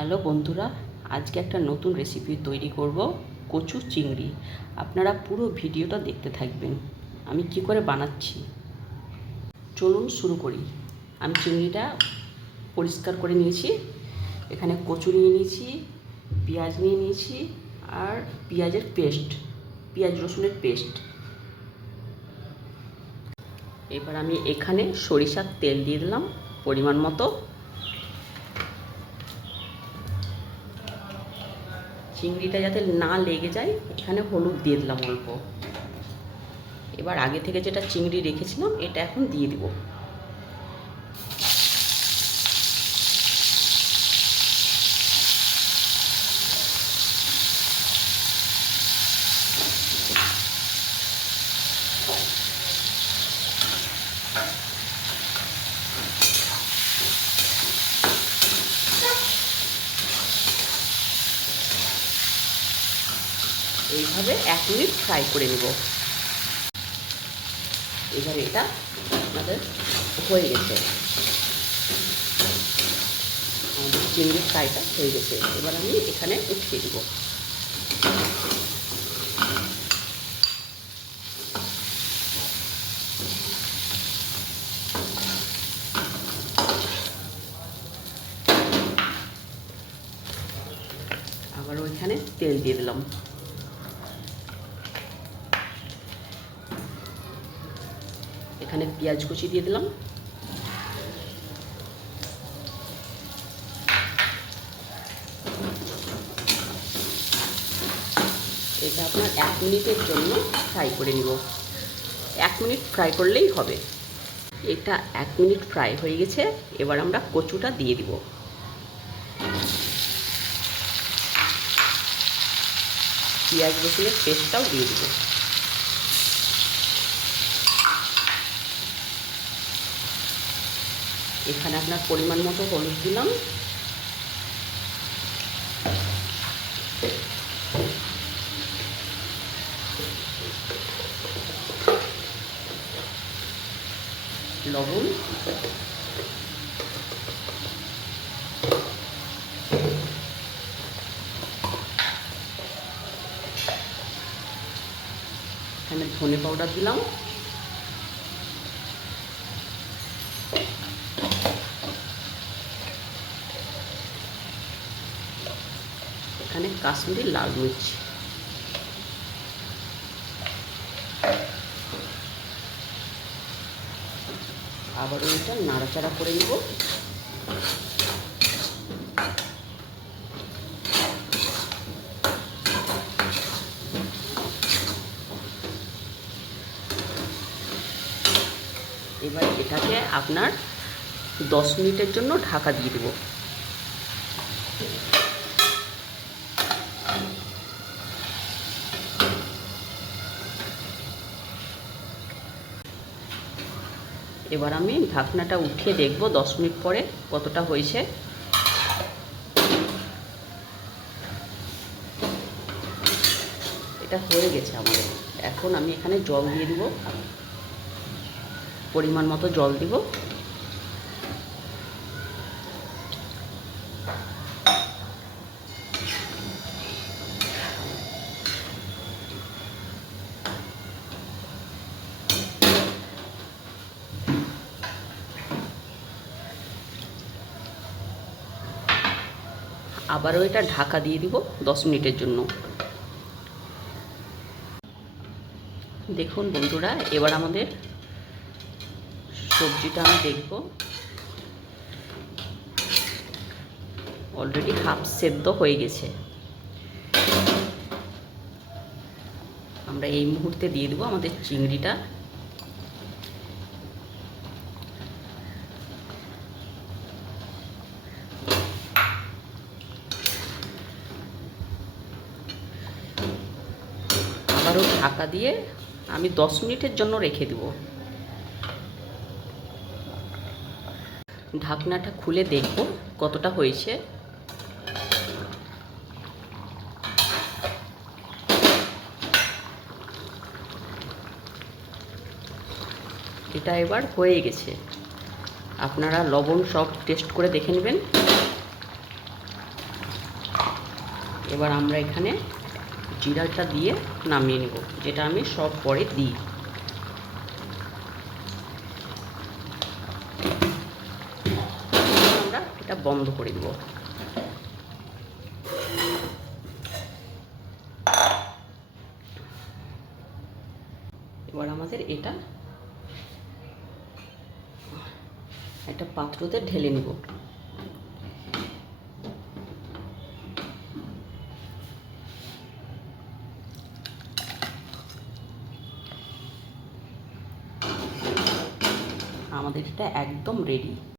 Hello বন্ধুরা, আজকে একটা নতুন রেসিপি তৈরি করব, কচু চিংড়ি। আপনারা পুরো ভিডিওটা দেখতে থাকবেন আমি কি করে বানাচ্ছি। চলুন শুরু করি। আমি চিংড়িটা পরিষ্কার করে নিয়েছি। এখানে কচু নিয়ে নিয়েছি, পেঁয়াজ নিয়ে নিয়েছি আর পেঁয়াজের পেস্ট, পেঁয়াজ রসুনের পেস্ট। এবার আমি এখানে সরিষার তেল দিয়ে দিলাম পরিমাণ মতো। চিংড়িটা যাতে না লেগে যায় এখানে হলুদ দিয়ে দিলাম অল্প। এবার আগে থেকে যেটা চিংড়ি রেখেছিলাম এটা এখন দিয়ে দিব। এইভাবে 1 মিনিট ফ্রাই করে নেব। এবার এটা আমাদের হয়ে গেছে, আমাদের চিংড়ির ফ্রাইটা হয়ে গেছে। এবার আমি এখানে উঠিয়ে দেব। আবার ওইখানে তেল দিয়ে দিলাম। এখানে পেঁয়াজ কুচি দিয়ে দিলাম। এটা আপনার 1 মিনিটের জন্য ফ্রাই করে নিব। 1 মিনিট ফ্রাই করলেই হবে। এটা 1 মিনিট ফ্রাই হয়ে গেছে। এবার আমরা কচুটা দিয়ে দিব। পেঁয়াজ রসুনের পেস্টটাও দিয়ে দিব। এখানে আপনার পরিমাণ মতো হলুদ দিলাম। লবণ, এখানে ধনে পাউডার দিলাম। এখানে কাশ্মীরি লাল মির্চ। আবারও এটা নাড়াচাড়া করে নেব। এবার এটাকে আপনার 10 মিনিটের জন্য ঢাকা দিয়ে দেব। এবার আমি ঢাকনাটা উঠিয়ে দেখব 10 মিনিট পরে কতটা হয়েছে। এটা হয়ে গেছে আমাদের। এখন আমি এখানে জল দিয়ে দিব, পরিমাণ মতো জল দিব। আবারও এটা ঢাকা দিয়ে দিব 10 মিনিটের জন্য। দেখুন বন্ধুরা, এবার আমাদের সবজিটা আমি দেখব। অলরেডি হাফ সেদ্ধ হয়ে গেছে। আমরা এই মুহূর্তে দিয়ে দেবো আমাদের চিংড়িটা। আবারও ঢাকা দিয়ে আমি 10 মিনিটের জন্য রেখে দেব। ঢাকনাটা খুলে দেখব কতটা হয়েছে। এটা এবার হয়ে গেছে। আপনারা লবণ সব টেস্ট করে দেখে নেবেন। এবার আমরা এখানে জিরাটা দিয়ে নামিয়ে নেব, যেটা আমি সব পরে দিই। আমরা এটা বন্ধ করে দেব। এবার আমাদের এটা একটা পাত্রতে ঢেলে নেব। আমাদের এটা একদম রেডি।